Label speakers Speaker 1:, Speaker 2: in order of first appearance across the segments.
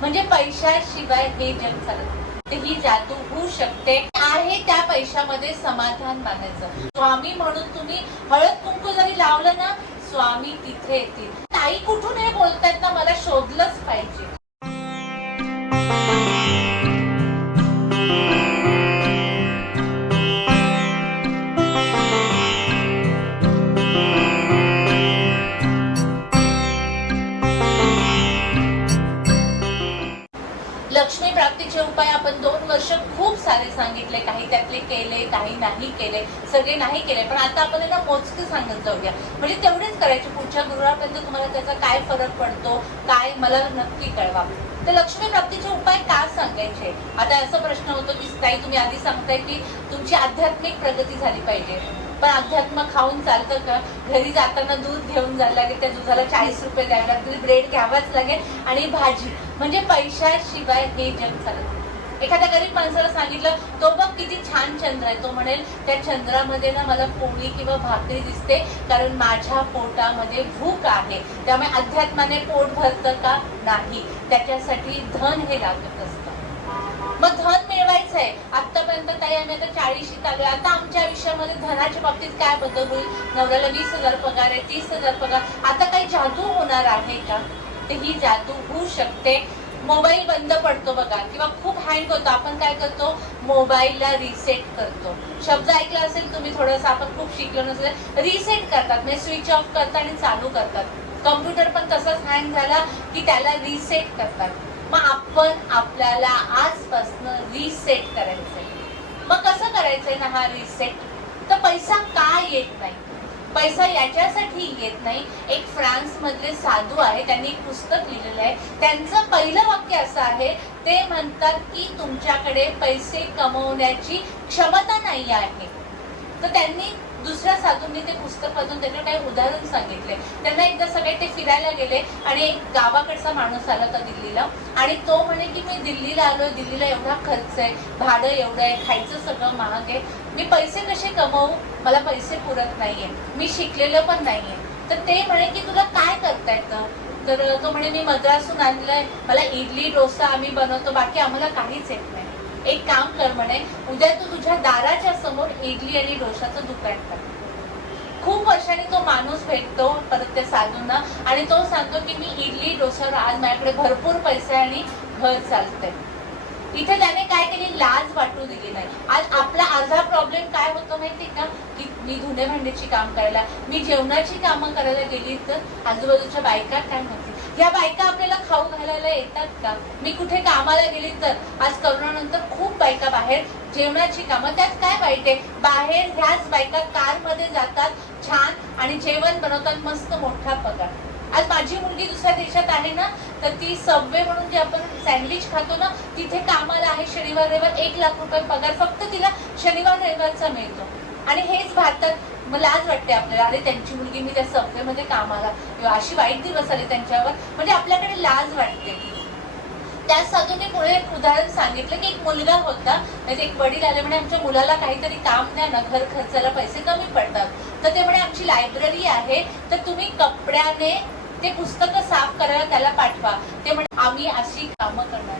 Speaker 1: म्हणजे पैशाशिवाय हे जग चालत ही जादू होऊ शकते. आहे त्या पैशामध्ये समाधान मानायचं. स्वामी म्हणून तुम्ही हळद कुंकू जरी लावलं ना स्वामी तिथे येतील. ताई कुठून हे बोलतायत ना मला शोधलंच पाहिजे. केले काही नाही केले सगळे नाही केले. पण आता आपण त्यांना मोजके सांगत जाऊया. म्हणजे तेवढेच करायचे. पुढच्या गुरुवारपर्यंत तुम्हाला त्याचा काय फरक पडतो काय मला नक्की कळवा. तर लक्ष्मी प्राप्तीचे उपाय का सांगायचे? आता असा प्रश्न होतो की काही तुम्ही आधी सांगताय की तुमची आध्यात्मिक प्रगती झाली पाहिजे. पण अध्यात्म खाऊन चालतं का? घरी जाताना दूध घेऊन जायला लागेल त्या दुधाला चाळीस रुपये द्यावे लागतील ब्रेड घ्यावाच लागेल आणि भाजी. म्हणजे पैशाशिवाय हे जग चालत नाही. एखाद्या गरीब माणसाला सांगितलं तो बघ किती छान चंद्र आहे. तो म्हणेल त्या चंद्रामध्ये ना मला पोळी किंवा भाकरी दिसते कारण माझ्या पोटामध्ये भूक आहे. त्यामुळे अध्यात्माने पोट भरतं का? नाही. त्याच्यासाठी धन हे लागत असतं. मग धन मिळवायचं आहे आतापर्यंत ताई आम्ही आता चाळीशीत आलो आता आमच्या आयुष्यामध्ये धनाच्या बाबतीत काय बदल होईल? नवऱ्याला वीस हजार पगार आहे तीस हजार पगार. आता काही जादू होणार आहे का? तर ही जादू होऊ शकते. मोबाईल बंद पडतो बघा किंवा खूप हँग होतो. आपण काय करतो? मोबाईलला रिसेट करतो. शब्द ऐकला असेल तुम्ही थोडंसं आपण खूप शिकलो नसेल रिसेट करतात. म्हणजे स्विच ऑफ करतात आणि चालू करतात. कम्प्युटर पण तसंच हँग झाला की त्याला रिसेट करतात. मग आपण आपल्याला आजपासून रिसेट करायचंय. मग कसं करायचंय ना हा रिसेट तर पैसा का येत नाही? पैसा याच्यासाठी येत नाही. एक फ्रान्समधले साधू आहे त्यांनी एक पुस्तक लिहिलेलं आहे. त्यांचं पहिलं वाक्य असं आहे ते म्हणतात की तुमच्याकडे पैसे कमवण्याची क्षमता नाही आहे. तर त्यांनी दुसऱ्या साधूंनी ते पुस्तक वाचून त्याच्यावर काही उदाहरण सांगितले. त्यांना एकदा सगळे ते फिरायला गेले आणि एक गावाकडचा माणूस आला होता दिल्लीला. आणि तो म्हणे की मी दिल्लीला आलोय दिल्लीला एवढा खर्च आहे भाडं एवढं आहे खायचं सगळं महाग आहे. मी पैसे कसे कमवू? मला पैसे पुरत नाहीये. मी शिकलेलं पण नाहीये. तर ते म्हणे की तुला काय करता येतं? तर तो म्हणे मी मद्रासून आणलंय. मला इडली डोसा आम्ही बनवतो. बाकी आम्हाला काहीच येत नाही. एक काम कर म्हणे उद्या तू तुझ्या दाराच्या समोर इडली आणि डोशाचं दुकान टाक खूप वर्षांनी तो माणूस भेटतो परत त्या साधूंना आणि तो सांगतो की मी इडली डोशावर आज माझ्याकडे भरपूर पैसे आणि घर चालतंय. इथे त्याने काय केली? लाज वाटू दिली नाही. आज आपला अर्धा प्रॉब्लेम काय होतो माहिती का? की मी धुणे भांडीची काम करायला मी जेवणाची कामं करायला गेली तर आजूबाजूच्या बायका काय म्हणतात? या बायका आपल्याला खाऊ घालायला येतात का? मी कुठे कामाला गेली तर? आज करोनानंतर खूप बायका बाहेर जेवणाची कामं त्यात काय वाईट आहे? बाहेर ह्याच बायका कारमध्ये जातात छान आणि जेवण बनवतात मस्त मोठा पगार. आज माझी मुलगी दुसऱ्या देशात आहे ना तर ती सबवे म्हणून जे आपण सँडविच खातो ना तिथे कामाला आहे शनिवार रविवार एक लाख रुपये पगार फक्त तिला शनिवार रविवारचा मिळतो. आणि हेच भारतात लाज वाटते आपल्याला. अरे त्यांची मुलगी मी त्या सफेमध्ये मध्ये कामाला किंवा अशी वाईट दिवस आले त्यांच्यावर. म्हणजे आपल्याकडे लाज वाटते. त्या साधूने पुढे एक उदाहरण सांगितलं की एक मुलगा होता. म्हणजे एक वडील आले म्हणे आमच्या मुलाला काहीतरी काम द्या ना घर खर्चाला पैसे कमी पडतात. तर ते म्हणे आमची लायब्ररी आहे तर तुम्ही कपड्याने ते पुस्तकं साफ करायला त्याला पाठवा. ते म्हणे आम्ही अशी कामं करणार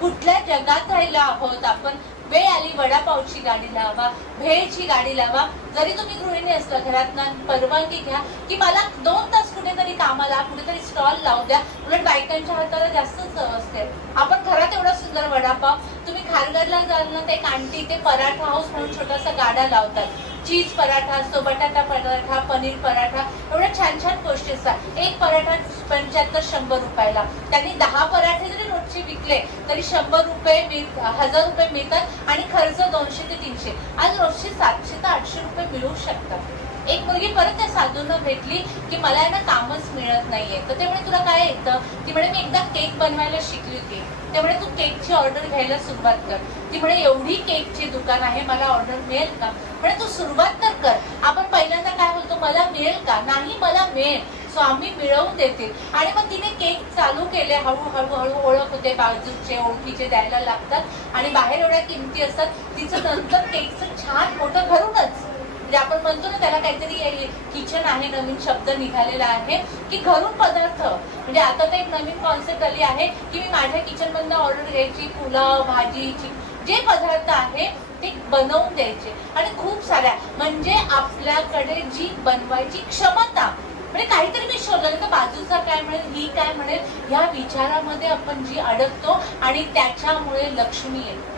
Speaker 1: कुठल्या जगात राहिलो आहोत आपण वेळ आली वडापावची गाडी लावा भेळची गाडी लावा. जरी तुम्ही गृहिणी असला घरात परवानगी घ्या. की मला दोन तास कुठेतरी कामाला कुठेतरी स्टॉल लावू द्या. उलट बायकांच्या हाताला जास्तच असते. आपण घरात एवढा सुंदर वडापाव तुम्ही खारघरला जाल ना ते एक आंटी ते पराठा हाऊस म्हणून छोटासा गाडा लावतात. चीज पराठा असतो बटाटा पराठा पनीर पराठा एवढ्या छान छान गोष्टी असतात. एक पराठा पंच्याहत्तर शंभर रुपयाला. त्यांनी दहा पराठे जरी रोजचे विकले तरी शंभर रुपये मिळ हजार रुपये मिळतात आणि खर्च दोनशे ते तीनशे. आज रोजचे सातशे ते आठशे रुपये मिळू शकतात. एक मुलगी परत त्या साधूंना भेटली की मला आहे ना कामच मिळत नाहीये. तर ते म्हणे तुला काय येतं? ती म्हणे मी एकदा केक बनवायला शिकली होती. त्यामुळे तू केकची ऑर्डर घ्यायला सुरुवात कर. ती म्हणे एवढी केकची दुकान आहे मला ऑर्डर मिळेल का? म्हणे तू सुरुवात तर कर. आपण पहिल्यांदा काय बोलतो मला मिळेल का? नाही मला मिळेल. सो आम्ही मिळवून देतील आणि मग तिने केक चालू केले हळूहळू हळू ओळख होते बाजूचे ओळखीचे द्यायला लागतात. आणि बाहेर एवढ्या किमती असतात तिचं नंतर केकचं छान मोठं घरूनच म्हणजे आपण म्हणतो ना त्याला काहीतरी किचन आहे नवीन शब्द निघालेला आहे की घरून पदार्थ. म्हणजे आता तर एक नवीन कॉन्सेप्ट आली आहे की मी माझ्या किचन मधनं ऑर्डर घ्यायची पुलाव भाजीची जे पदार्थ आहे ते बनवून द्यायचे. आणि खूप साऱ्या म्हणजे आपल्याकडे जी बनवायची क्षमता. म्हणजे काहीतरी मी शोधलं तर बाजूचा काय म्हणेल ही काय म्हणेल ह्या विचारामध्ये आपण जी अडकतो आणि त्याच्यामुळे लक्ष्मी येते.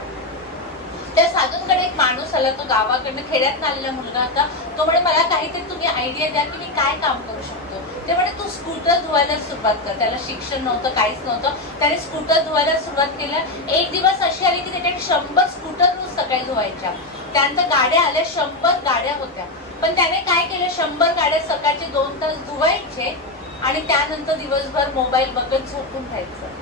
Speaker 1: त्या साधूंकडे एक माणूस आला तो गावाकडनं खेड्यात आलेला मुलगा होता. तो म्हणे मला काहीतरी तुम्ही आयडिया द्या की मी काय काम करू शकतो. ते म्हणे तू स्कूटर धुवायला सुरुवात कर. त्याला शिक्षण नव्हतं काहीच नव्हतं. त्याने स्कूटर धुवायला सुरुवात केलं. एक दिवस अशी आली की त्याच्याकडे शंभर स्कूटर रोज सकाळी धुवायच्या. त्यानंतर गाड्या आल्या शंभर गाड्या होत्या. पण त्याने काय केलं शंभर गाड्या सकाळचे दोन तास धुवायचे आणि त्यानंतर दिवसभर मोबाईल बघत झोपून राहायचं.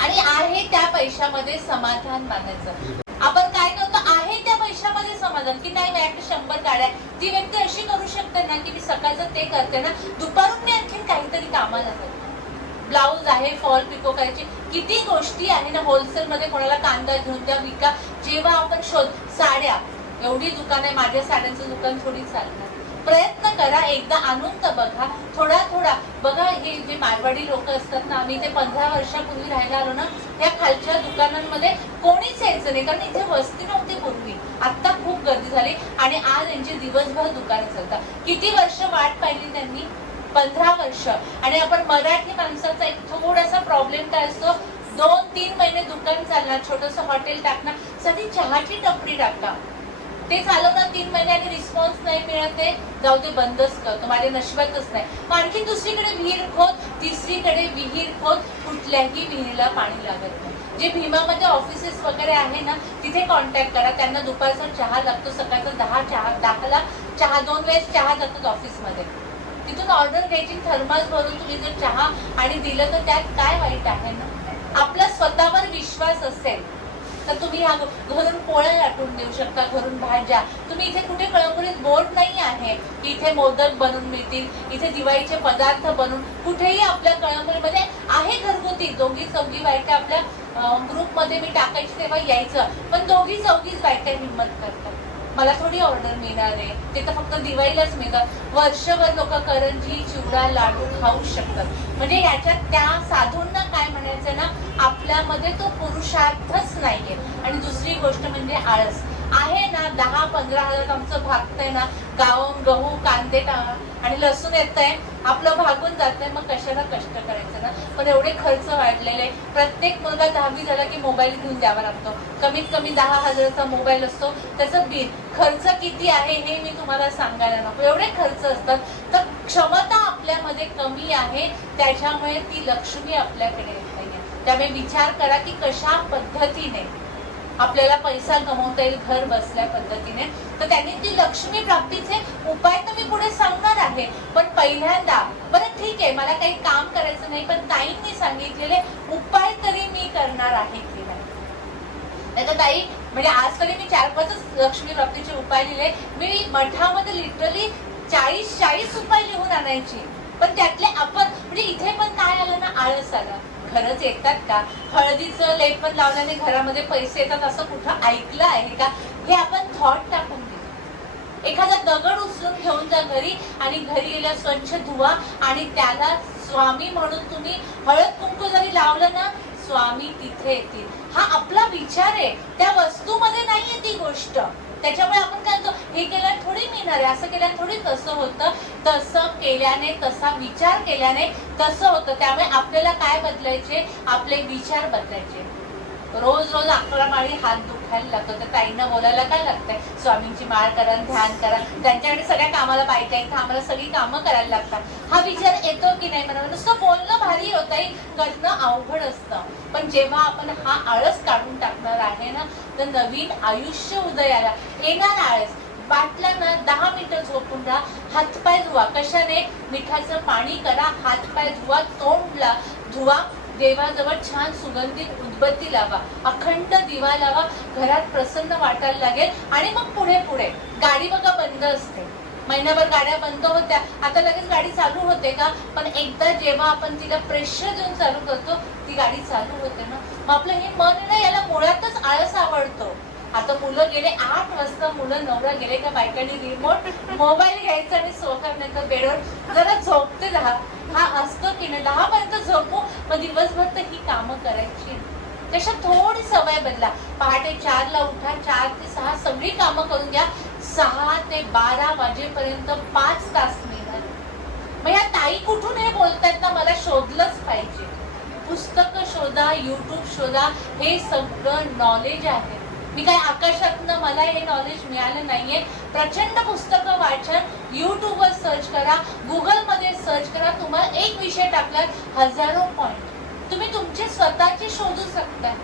Speaker 1: आणि आहे त्या पैशामध्ये समाधान मानायचं. आपण काय करतो आहे त्या पैशामध्ये समाधान. की नाही माझ्याकडे शंभर गाड्या. ती व्यक्ती अशी करू शकते ना की मी सकाळचं ते करते ना दुपारून मी आणखीन काहीतरी कामाला जाते. ब्लाऊज आहे फॉल पिको करायची. किती गोष्टी आहे ना होलसेल मध्ये कोणाला कांदा घेऊन द्या विका. जेव्हा आपण शोध साड्या. एवढी दुकान आहे माझ्या साड्यांचं दुकान थोडी चालणार. प्रयत्न करा एकदा आणून तर बघा. थोडा थोडा. बघा हे जे मारवाडी लोक असतात ना आम्ही ते पंधरा वर्षापूर्वी राहायला आलो ना या खालच्या दुकानांमध्ये कोणीच यायचं नाही कारण इथे वस्ती नव्हती पूर्वी. आत्ता खूप गर्दी झाली आणि आज यांची दिवसभर दुकानं चालतात. किती वर्ष वाट पाहिली त्यांनी? पंधरा वर्ष. आणि आपण मराठी माणसाचा एक थोडासा प्रॉब्लेम काय असतो? दोन तीन महिने दुकान चालणार छोटस हॉटेल टाकणार सधी चहाची टपरी टाका ते चालवणार तीन महिन्याने रिस्पॉन्स नाही मिळत ते. जाऊ ते बंदच करतो माझ्या नशिबातच नाही. मग आणखी दुसरीकडे विहीर खोद तिसरीकडे विहीर खोद कुठल्याही विहिरीला पाणी लागत नाही. जे भीमामध्ये ऑफिसेस वगैरे आहे ना तिथे कॉन्टॅक्ट करा. त्यांना दुपारचा चहा लागतो सकाळचा दहा चहा दहाला चहा दोन वेळेस चहा जातात ऑफिसमध्ये तिथून ऑर्डर घ्यायची थर्मास भरून तुम्ही जर चहा आणि दिलं तर त्यात काय वाईट आहे ना? आपला स्वतःवर विश्वास असेल. तर तुम्ही ह्या घरून पोळ्या लाटून देऊ शकता घरून भाज्या. तुम्ही इथे कुठे कळंबुरीत बोर्ड नाही आहे. की इथे मोदक बनवून मिळतील इथे दिवाळीचे पदार्थ बनवून कुठेही आपल्या कळंबुरीमध्ये आहे घरगुती. दोघी चौघी बायका आपल्या ग्रुपमध्ये मी टाकायची तेव्हा यायचं. पण दोघी चौघीच बायका हिंमत करतात. मला थोडी ऑर्डर मिळणार आहे. ते तर फक्त दिवाळीलाच मिळतात. वर्षभर लोक करंजी चिवडा लाडू खाऊ शकतात. म्हणजे याच्यात त्या साधूंना काय म्हणायचं ना आपल्यामध्ये तो पुरुषार्थच नाहीये. आणि दुसरी गोष्ट म्हणजे आळस. आहे ना दहा पंधरा हजार आमचं भागतंय ना गावून गहू कांदे आणि लसूण येत आहे आपलं भागून जातंय मग कशाला कष्ट करायचं ना? पण एवढे खर्च वाढलेले प्रत्येक मुलगा दहावी झाला की मोबाईल घेऊन द्यावा लागतो. कमीत कमी दहा हजाराचा मोबाईल असतो. त्याचं बिल खर्च किती आहे हे मी तुम्हाला सांगायला नको. एवढे खर्च असतात. तर क्षमता आपल्यामध्ये कमी आहे. त्याच्यामुळे ती लक्ष्मी आपल्याकडे येत नाहीये. त्यामुळे विचार करा की कशा पद्धतीने आपल्याला पैसा कमवता येईल घर बसल्या पद्धतीने तर त्यांनी ती लक्ष्मी प्राप्तीचे उपाय तर मी पुढे सांगणार आहे. पण पहिल्यांदा बरं ठीक आहे मला काही काम करायचं नाही पण ताईंनी सांगितलेले उपाय तरी मी करणार आहे की नाही. नाही तर ताई म्हणजे आज तरी मी चार पाचच लक्ष्मी प्राप्तीचे उपाय लिहिले. मी मठामध्ये लिटरली चाळीस चाळीस उपाय लिहून आणायची. पण त्यातले आपण म्हणजे इथे पण काय आलं ना आळस आलं. खरंच येतात का? हळदीचं लेप पण लावल्याने घरामध्ये पैसे येतात असं कुठं ऐकलं आहे का? हे आपण थॉट टाकून घेऊ एखादा दगड उचलून घेऊन जा घरी आणि घरी गेल्या स्वच्छ धुवा आणि त्याला स्वामी म्हणून तुम्ही हळद कुंकू जरी लावलं ना स्वामी तिथे येतील. हा आपला विचार आहे. त्या वस्तूमध्ये नाहीये ती गोष्ट. त्याच्यामुळे आपण काय म्हणतो हे केल्याने थोडी मिळणार आहे असं केल्याने थोडी तसं होतं. तसं केल्याने तसा विचार केल्याने तसं होतं. त्यामुळे आपल्याला काय बदलायचे? आपले विचार बदलायचे. रोज रोज अकरा माळी हात खायला लागतो. तर ताईंना बोलायला काय लागतंय? स्वामींची माळ करा ध्यान करा. त्यांच्याकडे सगळ्या कामाला पाहिजे का आम्हाला सगळी कामं करायला लागतात. हा विचार येतो की नाही? मला नुसतं बोलणं भारी होतंय करणं अवघड असतं. पण जेव्हा आपण हा आळस काढून टाकणार आहे ना तर नवीन आयुष्य उदयाला येणार आळस. बाटला ना दहा मिनिटं झोपून राहा. हातपाय धुवा. कशाने? मिठाचं पाणी करा. हातपाय धुवा तोंडला धुवा. देवाजवळ छान सुगंधित उदबत्ती लावा अखंड दिवा लावा घरात प्रसन्न वाटायला लागेल. आणि मग पुढे पुढे. गाडी बघा बंद असते. महिनाभर गाड्या बंद होत्या. आता लगेच गाडी चालू होते का? पण एकदा जेव्हा आपण तिला प्रेशर देऊन चालू करतो ती गाडी चालू होते ना. मग आपलं हे मन ना याला मुळातच आळस आवडतो. आता मुलं गेले आठ वाजता मुलं नवरा गेले का बायकांनी रिमोट मोबाईल घ्यायचा आणि सोफा नंतर बेडवर जरा झोपते दहा हा असतो की नाही? दहा पर्यंत झोपू मग दिवसभर तर ही कामं करायची. तशा थोडी सवय बदला. पहाटे चारला उठा चार ते सहा सगळी कामं करून घ्या. सहा ते बारा वाजेपर्यंत पाच तास मिळणार मग ह्या ताई कुठून हे बोलतायत ना मला शोधलंच पाहिजे. पुस्तकं शोधा युट्यूब शोधा हे सगळं नॉलेज आहे. मी काय आकाशातनं मला हे नॉलेज मिळालं नाहीये. प्रचंड पुस्तकं वाचन युट्यूबवर सर्च करा गुगलमध्ये सर्च करा तुम्हाला एक विषय टाकला हजारो पॉईंट तुम्ही तुमचे स्वतःचे शोधू शकता.